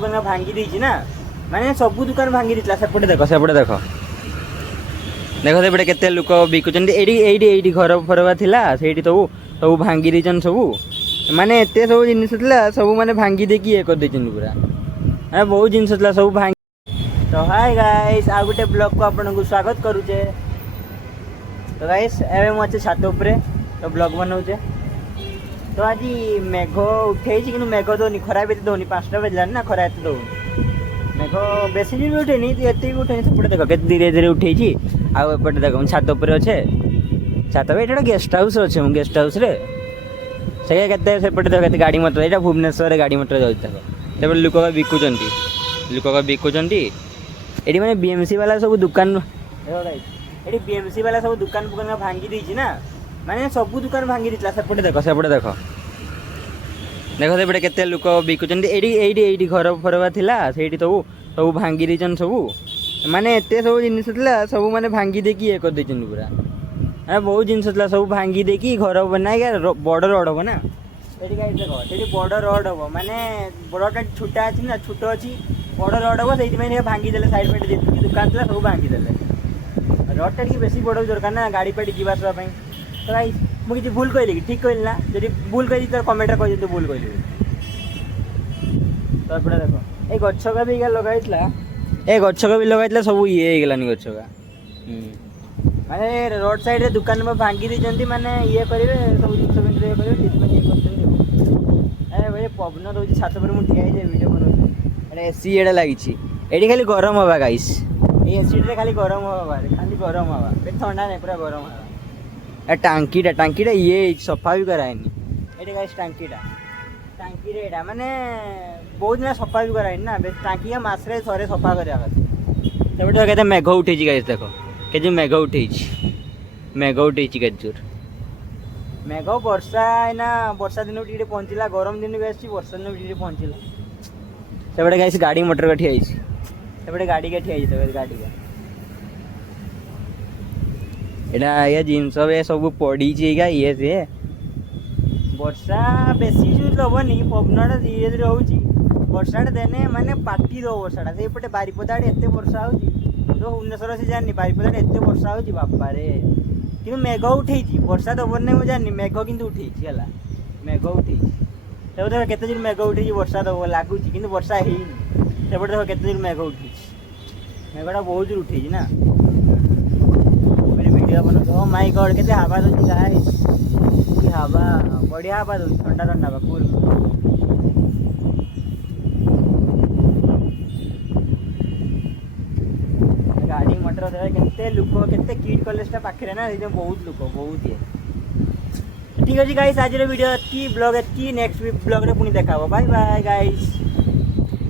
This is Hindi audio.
दुकान भांगी देछि ना माने सब दुकान भांगी देला सेपटे देखो देखो सेपटे केते लोक बिकुचंदी एडी घर फरवा थिला सेठी तो सब भांगी देछन सब माने एते सब जिनिस थिला सब माने भांगी दे की ए कर देछन पूरा अरे बहुत जिनिस थिला सब भांगी। तो हाय गाइस आ गुटे ब्लॉग को आपन को स्वागत करूचे। तो गाइस एवे मो छात ऊपर तो ब्लॉग बनाऊचे। तो आज मेघ उठे कि मेघ दौनी खरा भी दौनी 5टा बजला ना खरा एत दौनी मेघ बेसी भी उठेनी एत भी उठेनी सेपटे देख के धीरे धीरे उठे आपटे देख छात उपर अच्छे छात ये गेस्ट हाउस अच्छे गेस्ट हाउस रे से सेपटे देख गाड़ी मटर यहाँ भुवनेश्वर गाड़ी मटर जाते लोक बिकुंट ये मैंने बीएमसी वाला सब दुकान ये बीएमसी वाला सब दुकान फुकान भांगी देछि ना माने सब दुकान भांगी देला सेपटे देखो देखो सेपटे केते लोक बिकुचंदी एडी घर फरवा थिला सेठी तो सब भांगी देछन सब माने एते सब जिनिस थिला सब माने भांगी दे की ए कर देछन पूरा अरे बहुत जिनिस थिला सब भांगी दे की घर बनाई बड़ रोड हो ना एडी गाइस देखो एडी बड़ रोड हो माने बड़टा छोटा अछि ना छोटो अछि बड़ रोड हो सेठी में भांगी देले साइड पे जेति दुकान थिला सब भांगी देले रोडटा टी बेसी बड़ दरकार ना गाड़ी पे जीवा आसवा पई। तो गाइस मु किछि भूल कहली कि ठीक कहली ना जदि भूल कहली तो कमेंट कर दे भूल कहली। तो एपटे देखो ए गच्छका भी लगाइतला ए गच्छका भी लगाइतला सब ये हे गेलानी गच्छका माने रोड साइड रे दुकान में भांगी दिजंती माने ये करिवे सब जिंस बिंस ये करिवे ट्रीटमेंट ये करते। अरे भाई पवन दउची छात पर मु ठिया जे वीडियो बनौची अरे एसी एडा लागिची एडी खाली गरम हवा गाइस ए एसी रे खाली गरम हवा खाली गरम हवा पे ठंडा नहीं पूरा गरम हवा ए टांकीटा ये सफा भी कराएनी एडी गाइस टांकी रे एडा माने बहुत दिन सफा भी कराएनी ना टांकी मासरे थरे सफा करिया କଥା सेपटे कहते मेघ उठेछि गाइस देखो के मेघ उठेछि के जोर मेघ वर्षा ना वर्षा दिन टिके पहुंचला गरम दिन भी आसी वर्षा दिन टिके पहुंचला सेपटे गाइस गाड़ी मोटर का ठिया आइछि सेपटे गाड़ी का ठिया आइछि तो गाड़ी का एटा ये जिनस सब पड़ी ये से वर्षा बेसी जो दबनी पवनटा धीरे धीरे होची वर्षाटा देने माने पाटी दो वर्षाटा सेपटे बारिपदा एते वर्षा होची तो भुवनेश्वर से जानी बारिपदा एते वर्षा होची बापा रे कि मेघ उठेछि वर्षा दबन नहीं जानी मेघ किंतु उठेछि हला मेघ उठेछि सेपटे केते दिन मेघ उठेछि वर्षा दब लागुची किंतु वर्षा हेइनी सेपटे देखो केते दिन मेघ उठेछि मेघटा बहुत दूर उठेछि ना वीडियो बनो। ओ माय गॉड केते हवा दउची गाइस की हवा बढ़िया हवा दउची ठंडा ठंडा बा कूल गाड़ी मोटर दे केते लोक केते किड कॉलेज ता पाखरे ना ए बहुत लोक बहुत ये ठीक अछि गाइस आज वीडियो की ब्लॉग की नेक्स्ट ब्लॉग रे पुनी देखाबो बाय बाय गाइस।